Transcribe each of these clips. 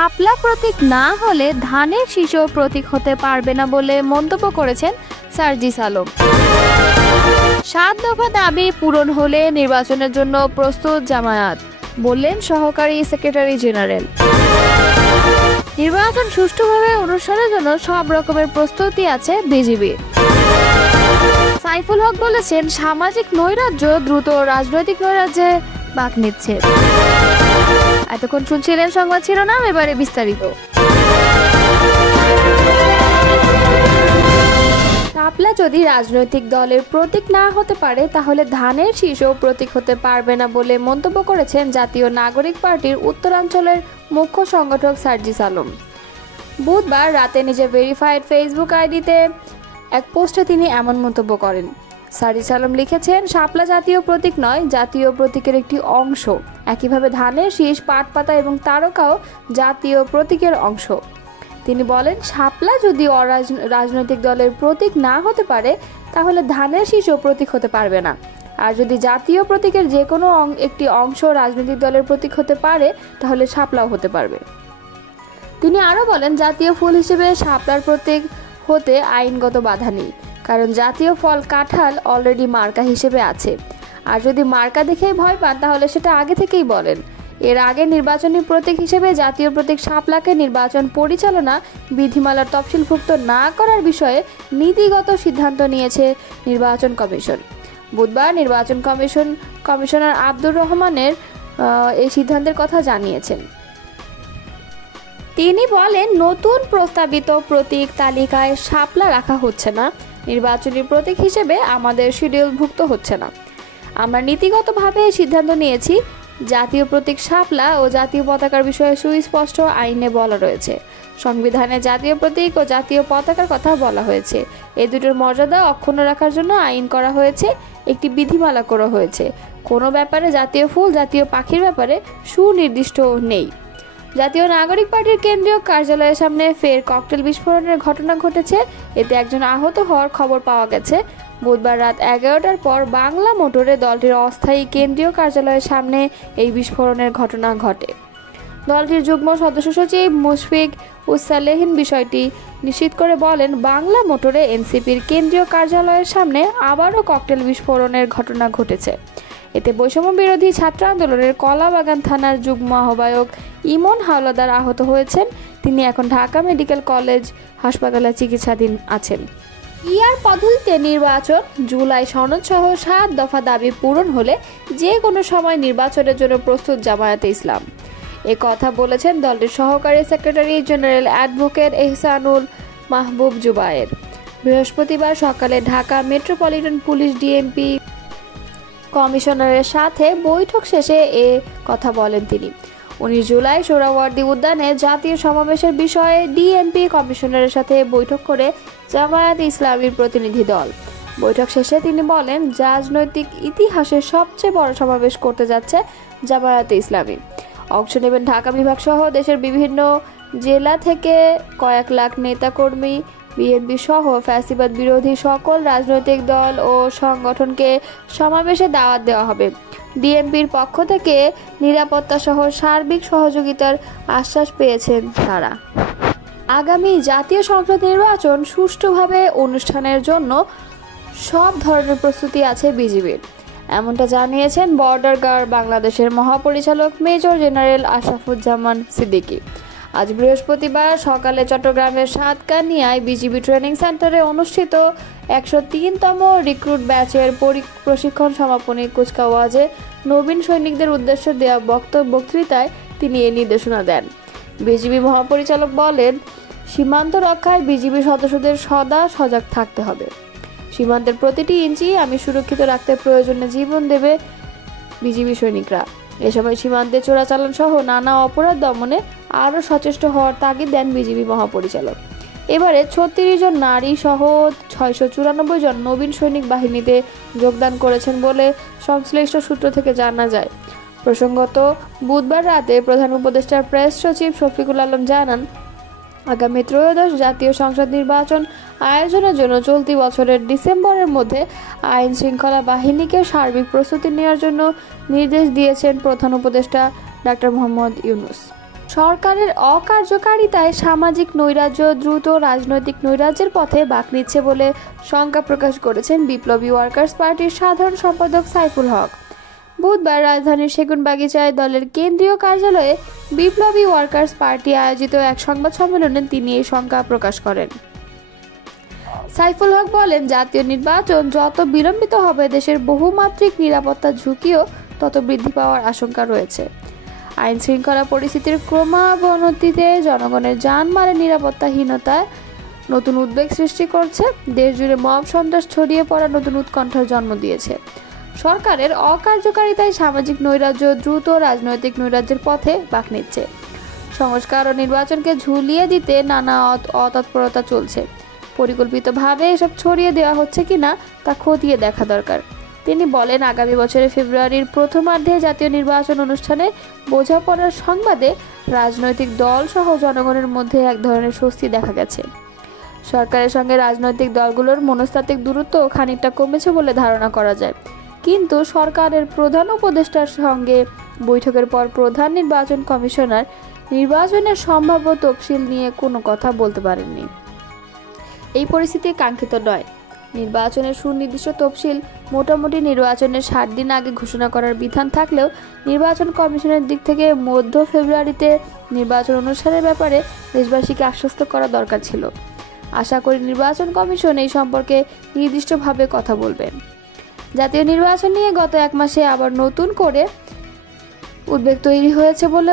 শাপলা প্রতীক না হলে ধানের শীষও প্রতীক হতে পারবে না বলে মন্তব্য করেছেন সার্জিস আলম। 7 দফা দাবি পূরণ হলে নির্বাচনের জন্য প্রস্তুত জামায়াত, বললেন সহকারী সেক্রেটারি জেনারেল। নির্বাচন সুষ্ঠুভাবে অনুষ্ঠানের জন্য সব রকমের প্রস্তুতি আছে বিজিবির। সাইফুল হক বলেছেন, সামাজিক নৈরাজ্য দ্রুত রাজনৈতিক নৈরাজ্যে বাঁক নিচ্ছে। এতক্ষণ শুনছিলেন সংবাদ শিরোনাম, এবারে বিস্তারিত। শাপলা যদি রাজনৈতিক দলের প্রতীক না হতে পারে তাহলে ধানের শীষও প্রতীক হতে পারবে না বলে মন্তব্য করেছেন জাতীয় নাগরিক পার্টির উত্তরাঞ্চলের মুখ্য সংগঠক সার্জিস আলম। বুধবার রাতে নিজের ভেরিফাইড ফেসবুক আইডিতে এক পোস্টে তিনি এমন মন্তব্য করেন। সার্জিস আলম লিখেছেন, শাপলা জাতীয় প্রতীক নয়, জাতীয় প্রতীকের একটি অংশ। একইভাবে ধানের শীষ, পাট পাতা এবং তারকাও জাতীয় প্রতীকের অংশ। তিনি বলেন, শাপলা যদি রাজনৈতিক দলের প্রতীক না হতে পারে তাহলে ধানের শীষও প্রতীক হতে পারবে না। আর যদি জাতীয় প্রতীকের যে কোনো একটি অংশ রাজনৈতিক দলের প্রতীক হতে পারে তাহলে শাপলাও হতে পারবে। তিনি আরও বলেন, জাতীয় ফুল হিসেবে শাপলার প্রতীক হতে আইনগত বাধা নেই, কারণ জাতীয় ফল কাঁঠাল অলরেডি মার্কা হিসেবে আছে। আর যদি মার্কা দেখেই ভয় পান তাহলে সেটা আগে থেকেই বলেন। এর আগে নির্বাচনী প্রতীক হিসেবে জাতীয় প্রতীক শাপলাকে নির্বাচন পরিচালনা বিধিমালার তফসিলভুক্ত না করার বিষয়ে নীতিগত সিদ্ধান্ত নিয়েছে নির্বাচন কমিশন। বুধবার নির্বাচন কমিশনার আব্দুর রহমানের এই সিদ্ধান্তের কথা জানিয়েছেন। তিনি বলেন, নতুন প্রস্তাবিত প্রতীক তালিকায় শাপলা রাখা হচ্ছে না, নির্বাচনী প্রতীক হিসেবে আমাদের শিডিউলভুক্ত হচ্ছে না। আমরা নীতিগতভাবে সিদ্ধান্ত নিয়েছি। জাতীয় প্রতীক শাপলা ও জাতীয় পতাকার বিষয়ে সুস্পষ্ট আইনে বলা রয়েছে। সংবিধানে জাতীয় প্রতীক ও জাতীয় পতাকার কথা বলা হয়েছে। এই দুটোর মর্যাদা অক্ষুণ্ণ রাখার জন্য আইন করা হয়েছে, একটি বিধিমালা করা হয়েছে। কোনো ব্যাপারে জাতীয় ফুল, জাতীয় পাখির ব্যাপারে সুনির্দিষ্ট নেই। জাতীয় নাগরিক পার্টির কেন্দ্রীয় কার্যালয়ের সামনে ফের ককটেল বিস্ফোরণের ঘটনা ঘটেছে। এতে একজন আহত হওয়ার খবর পাওয়া গেছে। বুধবার রাত 11টার পর বাংলা মোটরে দলটির অস্থায়ী কেন্দ্রীয় কার্যালয়ের সামনে এই বিস্ফোরণের ঘটনা ঘটে। দলটির যুগ্ম সদস্য সচিব মুশফিক উসালেহিন বিষয়টি নিশ্চিত করে বলেন, বাংলা মোটরে এনসিপির কেন্দ্রীয় কার্যালয়ের সামনে আবারও ককটেল বিস্ফোরণের ঘটনা ঘটেছে। এতে বৈষম্য বিরোধী ছাত্র আন্দোলনের কলাবাগান থানার যুগ্ম আহ্বায়ক ইমন হাওলাদার আহত হয়েছেন। তিনি এখন ঢাকা মেডিকেল কলেজ হাসপাতালে চিকিৎসাধীন আছেন। পিআর পদ্ধতিতে নির্বাচন, জুলাই সনদ সহ 7 দফা দাবি পূরণ হলে যে কোনো সময় নির্বাচনের জন্য প্রস্তুত জামায়াতে ইসলাম। এ কথা বলেছেন দলটির সহকারী সেক্রেটারি জেনারেল অ্যাডভোকেট এহসানুল মাহবুব জুবায়ের। বৃহস্পতিবার সকালে ঢাকা মেট্রোপলিটন পুলিশ ডিএমপি কমিশনারের সাথে বৈঠক শেষে এ কথা বলেন তিনি। 19 জুলাই সোহরাওয়ার্দী উদ্যানে জাতীয় সমাবেশের বিষয়ে ডিএমপি কমিশনারের সাথে বৈঠক করে জামায়াত ইসলামীর প্রতিনিধি দল। বৈঠক শেষে তিনি বলেন, রাজনৈতিক ইতিহাসের সবচেয়ে বড় সমাবেশ করতে যাচ্ছে জামায়াতে ইসলামী। অংশ নেবেন ঢাকা বিভাগ সহ দেশের বিভিন্ন জেলা থেকে কয়েক লাখ নেতাকর্মী। বিএনপি সহ ফ্যাসিবাদ বিরোধী সকল রাজনৈতিক দল ও সংগঠনকে সমাবেশে দাওয়াত দেওয়া হবে। ডিএমপির পক্ষ থেকে নিরাপত্তা সহ সার্বিক সহযোগিতার আশ্বাস পেয়েছেন তারা। আগামী জাতীয় সংসদ নির্বাচন সুষ্ঠুভাবে অনুষ্ঠানের জন্য সব ধরনের প্রস্তুতি আছে বিজিবির, এমনটা জানিয়েছেন বর্ডার গার্ড বাংলাদেশের মহাপরিচালক মেজর জেনারেল আশরাফুজ্জামান সিদ্দিকী। আজ বৃহস্পতিবার সকালে চট্টগ্রামের সাতকানিয়ায় বিজিবি ট্রেনিং সেন্টারে অনুষ্ঠিত 103তম রিক্রুট ব্যাচের প্রশিক্ষণ সমাপনী কুচকাওয়াজে নবীন সৈনিকদের উদ্দেশ্যে দেওয়া বক্তৃতায় তিনি এই নির্দেশনা দেন। বিজিবি মহাপরিচালক বলেন, সীমান্ত রক্ষায় বিজিবি সদস্যদের সদা সজাগ থাকতে হবে। সীমান্তের প্রতিটি ইঞ্চি আমি সুরক্ষিত রাখতে প্রয়োজনে জীবন দেবে বিজিবি সৈনিকরা। এ সময় সীমান্তে চোরাচালান সহ নানা অপরাধ দমনে আরও সচেষ্ট হওয়ার তাগিদ দেন বিজিবি মহাপরিচালক। এবারে 36 জন নারী সহ 694 জন নবীন সৈনিক বাহিনীতে যোগদান করেছেন বলে সংশ্লিষ্ট সূত্র থেকে জানা যায়। প্রসঙ্গত, বুধবার রাতে প্রধান উপদেষ্টার প্রেস সচিব শফিকুল আলম জানান, আগামী ত্রয়োদশ জাতীয় সংসদ নির্বাচন আয়োজনের জন্য চলতি বছরের ডিসেম্বরের মধ্যে আইন শৃঙ্খলা বাহিনীকে সার্বিক প্রস্তুতি নেওয়ার জন্য নির্দেশ দিয়েছেন প্রধান উপদেষ্টা ডা. মোহাম্মদ ইউনূস। সরকারের অকার্যকারিতায় সামাজিক নৈরাজ্য দ্রুত রাজনৈতিক নৈরাজ্যের পথে বাঁক নিচ্ছে বলে শঙ্কা প্রকাশ করেছেন বিপ্লবী ওয়ার্কার্স পার্টির সাধারণ সম্পাদক সাইফুল হক। বুধবার রাজধানীর সেগুনবাগিচায় দলের কেন্দ্রীয় কার্যালয়ে বিপ্লবী ওয়ার্কার্স পার্টি আয়োজিত এক সংবাদ সম্মেলনে তিনি এই শঙ্কা প্রকাশ করেন। সাইফুল হক বলেন, জাতীয় নির্বাচন যত বিলম্বিত হবে দেশের বহুমাত্রিক নিরাপত্তার ঝুঁকিও তত বৃদ্ধি পাওয়ার আশঙ্কা রয়েছে। আইন শৃঙ্খলা পরিস্থিতির ক্রমাবনতিতে জনগণের জানমালের নিরাপত্তাহীনতায় নতুন উদ্বেগ সৃষ্টি করছে। দেশ জুড়ে মব সন্ত্রাস ছড়িয়ে পড়া নতুন উৎকণ্ঠার জন্ম দিয়েছে। সরকারের অকার্যকারিতায় সামাজিক নৈরাজ্য দ্রুত রাজনৈতিক নৈরাজ্যের পথে বাঁক নিচ্ছে। সংস্কার ও নির্বাচনকে ঝুলিয়ে দিতে নানা অতৎপরতা চলছে। পরিকল্পিতভাবে এসব ছড়িয়ে দেওয়া হচ্ছে কিনা তা খতিয়ে দেখা দরকার। তিনি বলেন, আগামী বছরের ফেব্রুয়ারির প্রথমার্ধে জাতীয় নির্বাচন অনুষ্ঠানে বোঝাপড়ার সংবাদে রাজনৈতিক দল সহ জনগণের মধ্যে এক ধরনের স্বস্তি দেখা গেছে। সরকারের সঙ্গে রাজনৈতিক দলগুলোর মনস্তাত্ত্বিক দূরত্ব খানিকটা কমেছে বলে ধারণা করা যায়। কিন্তু সরকারের প্রধান উপদেষ্টার সঙ্গে বৈঠকের পর প্রধান নির্বাচন কমিশনার নির্বাচনের সম্ভাব্য তফসিল নিয়ে কোনো কথা বলতে পারেননি। এই পরিস্থিতি কাঙ্ক্ষিত নয়। নির্বাচনের সুনির্দিষ্ট তফসিল মোটামুটি নির্বাচনের 60 দিন আগে ঘোষণা করার বিধান থাকলেও নির্বাচন কমিশনের দিক থেকে মধ্য ফেব্রুয়ারিতে নির্বাচন অনুষ্ঠানের ব্যাপারে দেশবাসীকে আশ্বস্ত করা দরকার ছিল। আশা করি নির্বাচন কমিশন এই সম্পর্কে নির্দিষ্টভাবে কথা বলবেন। জাতীয় নির্বাচন নিয়ে গত এক মাসে আবার নতুন করে উদ্বেগ তৈরি হয়েছে বলে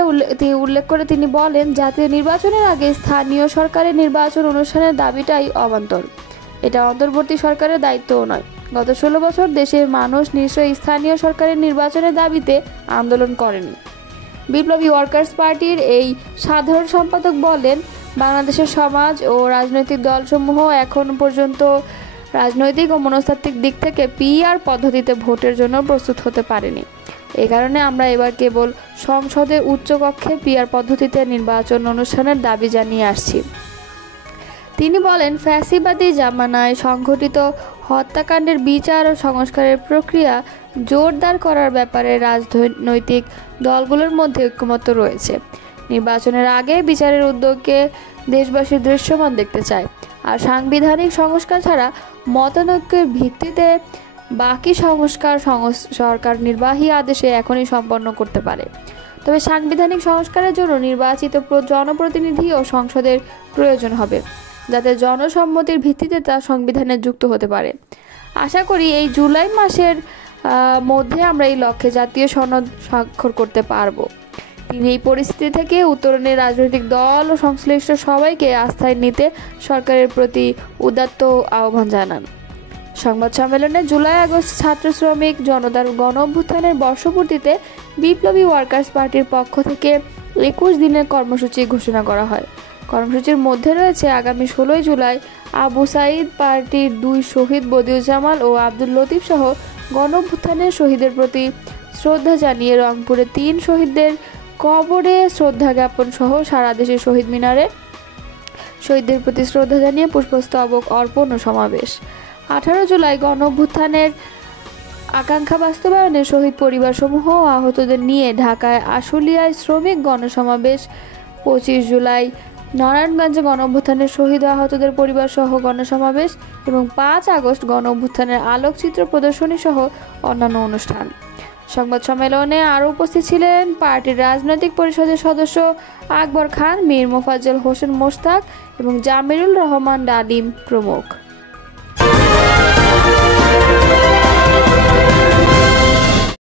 উল্লেখ করে তিনি বলেন, জাতীয় নির্বাচনের আগে স্থানীয় সরকারের নির্বাচন অনুষ্ঠানের দাবিটাই অবান্তর। এটা অন্তর্বর্তী সরকারের দায়িত্বও নয়। গত 16 বছর দেশের মানুষ নিশ্চয়ই স্থানীয় সরকারের নির্বাচনের দাবিতে আন্দোলন করেনি। বিপ্লবী ওয়ার্কার্স পার্টির এই সাধারণ সম্পাদক বলেন, বাংলাদেশের সমাজ ও রাজনৈতিক দলসমূহ এখন পর্যন্ত রাজনৈতিক ও মনস্তাত্ত্বিক দিক থেকে পিআর পদ্ধতিতে ভোটের জন্য প্রস্তুত হতে পারেনি। এই কারণে আমরা এবার কেবল সংসদের উচ্চকক্ষে পিআর পদ্ধতিতে নির্বাচন অনুষ্ঠানের দাবি জানিয়ে আসছি। তিনি বলেন, ফ্যাসিবাদী জামানায় সংঘটিত হত্যাকাণ্ডের বিচার ও সংস্কারের প্রক্রিয়া জোরদার করার ব্যাপারে রাজনৈতিক দলগুলোর মধ্যে ঐক্যমত্য রয়েছে। নির্বাচনের আগে বিচারের উদ্যোগকে দেশবাসী দৃশ্যমান দেখতে চায়। আর সাংবিধানিক সংস্কার ছাড়া মতানৈক্যের ভিত্তিতে বাকি সংস্কার সরকার নির্বাহী আদেশে এখনই সম্পন্ন করতে পারে। তবে সাংবিধানিক সংস্কারের জন্য নির্বাচিত জনপ্রতিনিধি ও সংসদের প্রয়োজন হবে, যাতে জনসম্মতির ভিত্তিতে তা সংবিধানে যুক্ত হতে পারে। আশা করি এই জুলাই মাসের মধ্যে আমরা এই লক্ষ্যে জাতীয় সনদ স্বাক্ষর করতে পারব। তিনি এই পরিস্থিতি থেকে উত্তরণের রাজনৈতিক দল ও সংশ্লিষ্ট সবাইকে আস্থায় নিতে সরকারের প্রতি উদাত্ত আহ্বান জানান। সংবাদ সম্মেলনে জুলাই আগস্ট ছাত্র শ্রমিক জনতার গণ অভ্যুত্থানের বর্ষপূর্তিতে বিপ্লবী ওয়ার্কার্স পার্টির পক্ষ থেকে 21 দিনের কর্মসূচি ঘোষণা করা হয়। কর্মসূচির মধ্যে রয়েছে আগামী 16 জুলাই আবু সাঈদ পার্টির 2 শহীদ বদিউজ্জামান ও আব্দুল লতিফ সহ গণ অভ্যুত্থানের শহীদের প্রতি শ্রদ্ধা জানিয়ে রংপুরে 3 শহীদদের কবরে শ্রদ্ধা জ্ঞাপন সহ সারা দেশের শহীদ মিনারে শহীদদের প্রতি শ্রদ্ধা জানিয়ে পুষ্পস্তবক অর্পণ ও সমাবেশ। 18 জুলাই গণ অভ্যুত্থানের আকাঙ্ক্ষা বাস্তবায়নে শহীদ পরিবারসমূহ ও আহতদের নিয়ে ঢাকায় আশুলিয়ায় শ্রমিক গণসমাবেশ। 25 জুলাই নারায়ণগঞ্জে গণ অভ্যুত্থানের শহীদ ও আহতদের পরিবার সহ গণসমাবেশ এবং 5 আগস্ট গণ অভ্যুত্থানের আলোকচিত্র প্রদর্শনী সহ অন্যান্য অনুষ্ঠান। সংবাদ সম্মেলনে আরও উপস্থিত ছিলেন পার্টির রাজনৈতিক পরিষদের সদস্য আকবর খান, মীর মোফাজ্জল হোসেন মোশতাক এবং জামিরুল রহমান ডালিম প্রমুখ।